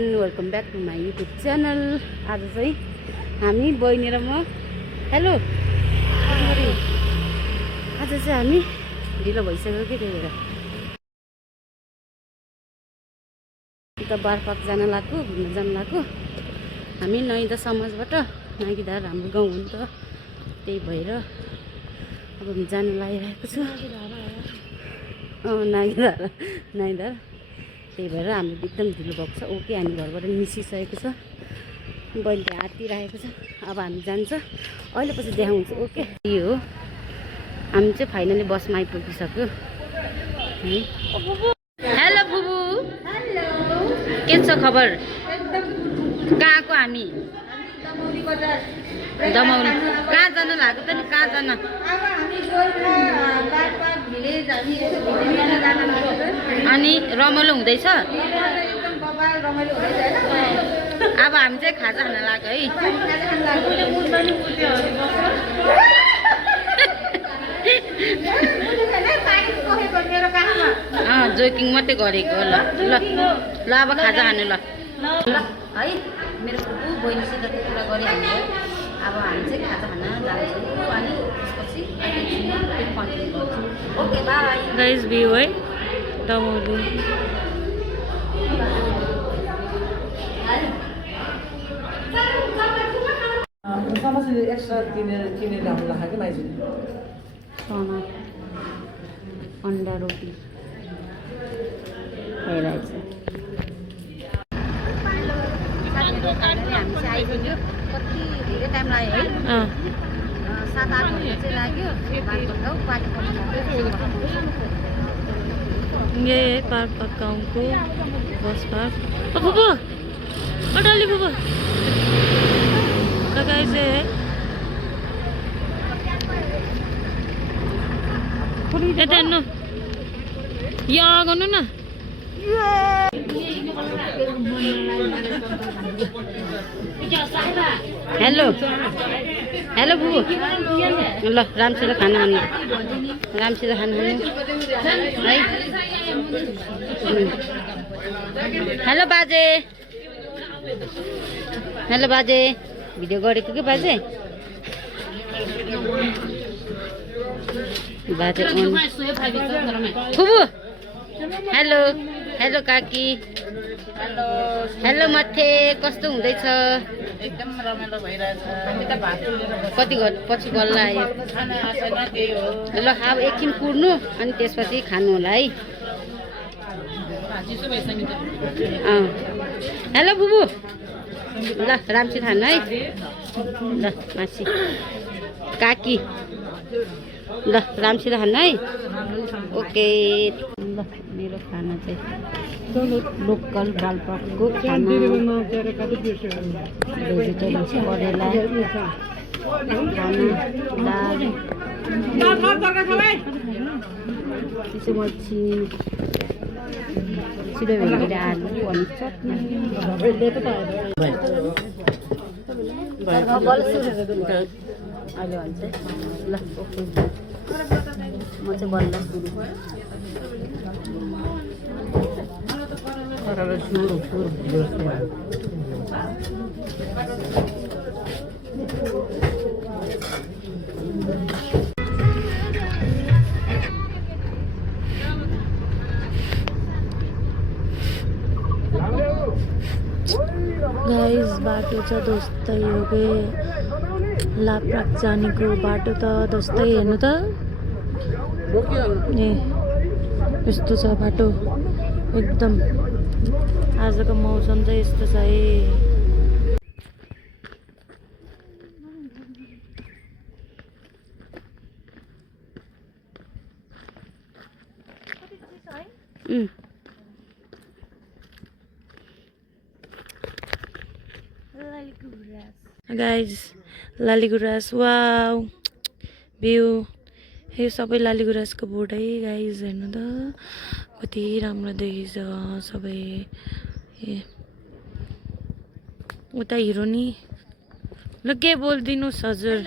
Everyone, welcome back to my YouTube channel. आज चाहिँ हामी बहिनी र म हेलो आज चाहिँ हामी ढिलो भइसक्यो कि त्यही भएर उता बारपाक जान लाग्यो, घुम्न जान लाग्यो। हामी नैदा समाजबाट नागीधार हाम्रो गाउँ हो नि त, त्यही भएर अब जान लागिरहेको छु। नागीधार त्यही भएर हामी एकदम ढिलो भएको छ। ओके, हामी घरबाट निस्किसकेको छ, बहिनीले आँटिरहेको छ। अब हामी जान्छ, अहिले पछि देखाउँछु। ओके, यो हो हामी चाहिँ फाइनली बसमा आइपुगिसक्यो। हेलो बुबु, के छ खबर? कहाँको हामी? दमौली। कहाँ जान लाग्यो त नि? कहाँ जान? अनि रमाइलो हुँदैछ? अब हामी चाहिँ खाजा खान लाग्यो है। जोकिङ मात्रै गरेको। ल ल ल अब खाजा खानु। ल ल है, मेरो फुपू बहिनीसित कुरा गरिहाल्नु। अब हामी चाहिँ खाजा खान जान्छौँ अनि त्यसपछि कन्टिन्यू गर्छौँ। Okay, by guys. भ्यू है दमौली। अन्डा रोटी भइरहेछ। हामी चाहिँ आइपुग्यो। कति धेरै टाइम लाग्यो है? 7-8 घन्टा चाहिँ लाग्यो। यही है बारपाक गाउँको बस पार्क। फुपू अटाली फुपू लगाइ चाहिँ है यता हेर्नु, यहाँ गर्नु न। हेलो हेलो बुबु, ल राम्रोसित खाना खानु, राम्रोसित खाना खानु है। हेलो बाजे, हेलो बाजे, भिडियो गरेको कि बाजे? बाजे फुबु हेलो हेलो काकी, हेलो हेलो माथे, कस्तो हुँदैछ? एकदम रमाइलो भइरहेछ। कति पछि बल्ल आयो? ल अब एकछिन कुर्नु अनि त्यसपछि खानु होला है। हेलो बुबु, ल राम्रोसित खानु है। ल मासी काकी, ल राम्रोसित खानु है। ओके, ल मेरो खाना चाहिँ लोकल बालपाकको खाना, भेजिटेबल्स, करेला, खाना, दाल, त्यसो मच्छी, छिटो भेटेर आलु अनि चटनी। अहिले भन्छ ल। ओके, म चाहिँ बल्ल सुरु। गाइस बाटो चाहिँ दोस्तै हो कि लाप्राक जानेको बाटो त दोस्तै। हेर्नु त, ए यस्तो छ बाटो एकदम। आजको मौसम चाहिँ यस्तो छ है। गाइज लालीगुराँस, वाउ भ्यू। यो सबै लालीगुराँसको बोट है गाइज। हेर्नु त कति राम्रो देखिन्छ सबै। उता हिरो नि, ल के बोलिदिनुहोस् हजुर।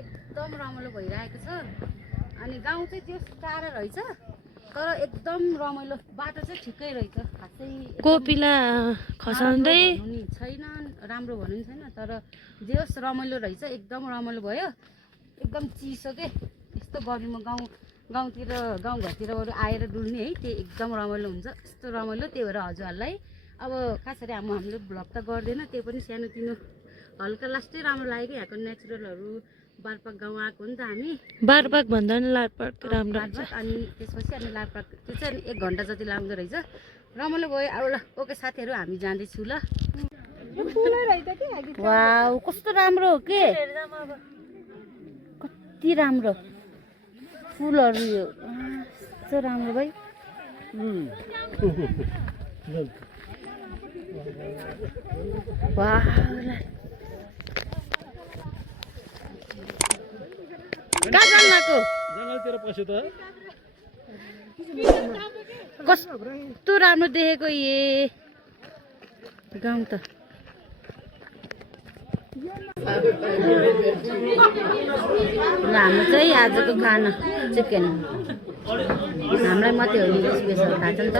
एकदम रमाइलो भइरहेको छ। अनि गाउँ चाहिँ त्यो टाढा रहेछ, तर एकदम रमाइलो बाटो चाहिँ ठिकै रहेछ खासै कोपिला खसाउँदै भन्नु नि छैन राम्रो भन्नु नि छैन तर जे होस् रमाइलो रहेछ एकदम रमाइलो भयो एकदम चिसो के यस्तो गर्मीमा गाउँघरतिर आएर डुल्ने है त्यो एकदम रमाइलो हुन्छ यस्तो रमाइलो त्यही भएर हजुरहरूलाई अब खासरी हामीले भ्लग त गर्दैन त्यो पनि सानोतिनो हल्का लास्टै राम्रो लाग्यो कि यहाँको नेचुरलहरू बारपाक गाउँ आएको हो नि त हामी बारपाक भन्दा नि लारपाक राम्रो हुन्छ अनि त्यसपछि अनि लारपाक त्यो चाहिँ 1 घन्टा जति लाग्दो रहेछ रमाइलो भयो अब ल ओके साथीहरू हामी जाँदैछु ल वाउ कस्तो राम्रो हो के कति राम्रो फुलहरू यो कस्तो राम्रो भाइ वाह कहाँ जानु लाग्यो जङ्गलतिर पस्यो त कस्तो राम्रो देखेको ए गाउँ त हाम्रो चाहिँ आजको खाना चिकन हामीलाई मात्रै हो नि स्पेसल थाहा छ नि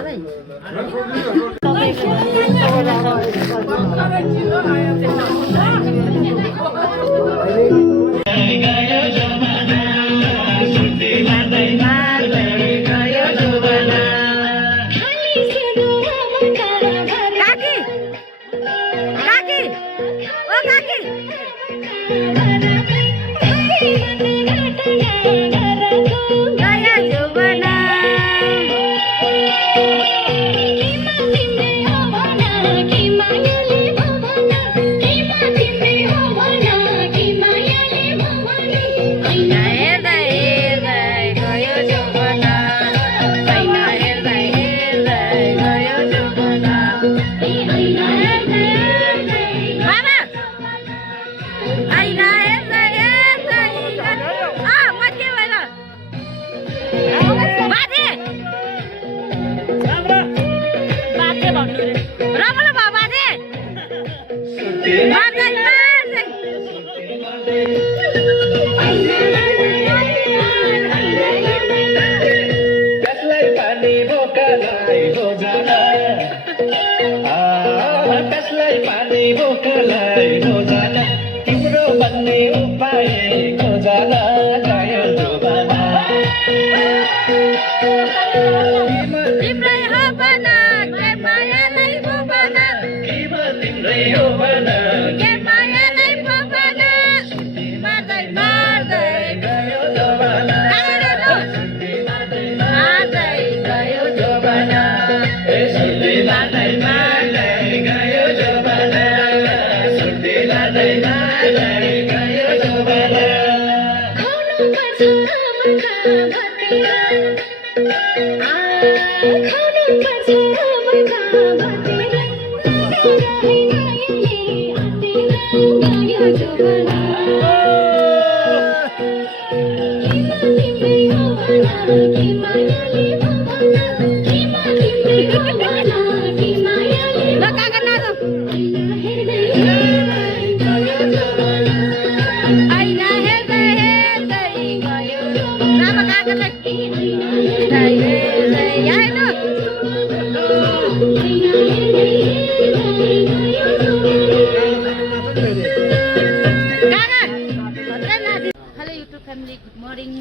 hello YouTube family good morning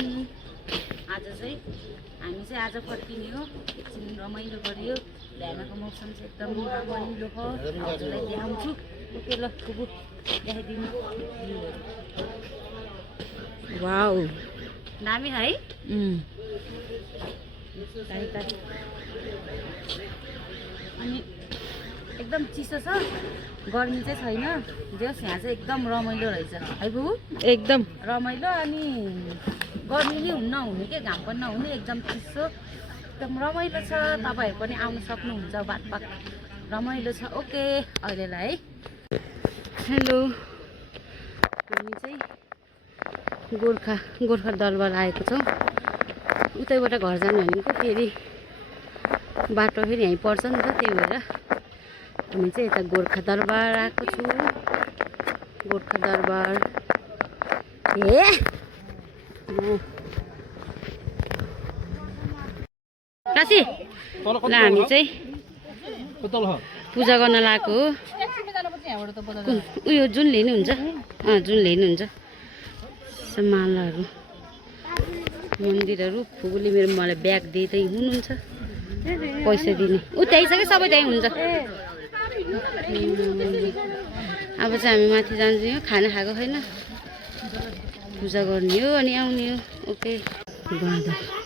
आज चाहिँ हामी चाहिँ आज फर्किने हो एकछिन रमाइलो गऱ्यो बिहानको मौसम चाहिँ एकदम रमाइलो हो हजुरलाई देखाउँछु ओके ल खुबु देखाइदिनु वाउ दामी है अनि एकदम चिसो छ गर्मी चाहिँ छैन जस यहाँ चाहिँ एकदम रमाइलो रहेछ है बुबु एकदम रमाइलो अनि गर्मी नि नहुने के घाम पनि नहुने एकदम चिसो एकदम रमाइलो छ तपाईहरु पनि आउन सक्नुहुन्छ बातपाक रमाइलो छ ओके अहिलेलाई है हेलो हामी चाहिँ गोर्खा दरबार आएको छौँ उतैबाट घर जानु भनेको फेरि बाटो फेरि यहीँ पर्छ नि त त्यही भएर हामी चाहिँ यता गोर्खा दरबार आएको छु गोर्खा दरबार काशी ल हामी चाहिँ पूजा गर्न लागेको हो उयो जुन लिनुहुन्छ जुन लिनुहुन्छ मालाहरू मन्दिरहरू फुगुली मेरो मलाई ब्याग दिँदै हुनुहुन्छ पैसा दिने त्यही छ कि सबै त्यही हुन्छ अब चाहिँ हामी माथि जान्छौँ खाना खाएको छैन पूजा गर्ने हो अनि आउने हो ओके बाँदर